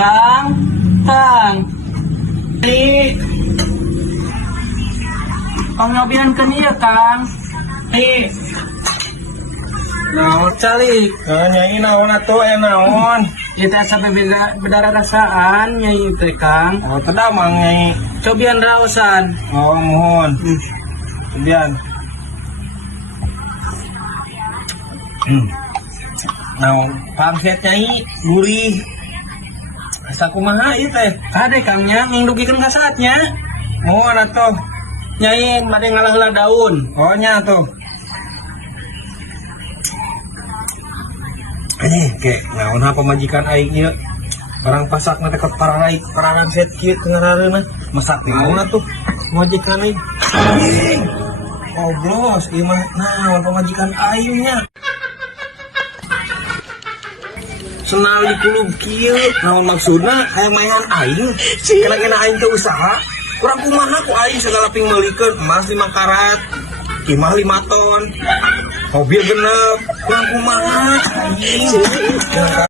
Kang, Kang. Nih. Kang nyobian ke nih ya, Kang. Nih. Naon calik? Nyai naon atuh naon? Kita sampai beda rasaan nyai teh, Kang. Oh, teu mang nyai. Cobian raosan. Oh, mohon. Kemudian. Naon pamset nyai gurih. Asa kumaha ieu teh? Kade Kangnya ngindugikeun ka saatnya. Mohon atuh. Nyai bade ngalah heula daun. Oh nya tuh. Kayak naon pamajikan aing ieu. Barang pasak nanti parangan set kieu teu ngarareuna. Masak naon atuh pamajikan aing. Oh bos, ieu mah naon pamajikan aing nya. Senal dikulub kieu, naon maksudna aya maehan aing. Kena aing teu usaha. Kurang kumaha ku aing segala ping meulikeun emas 5 karat, timah 5 ton. Mobil genep, kurang kumaha aing.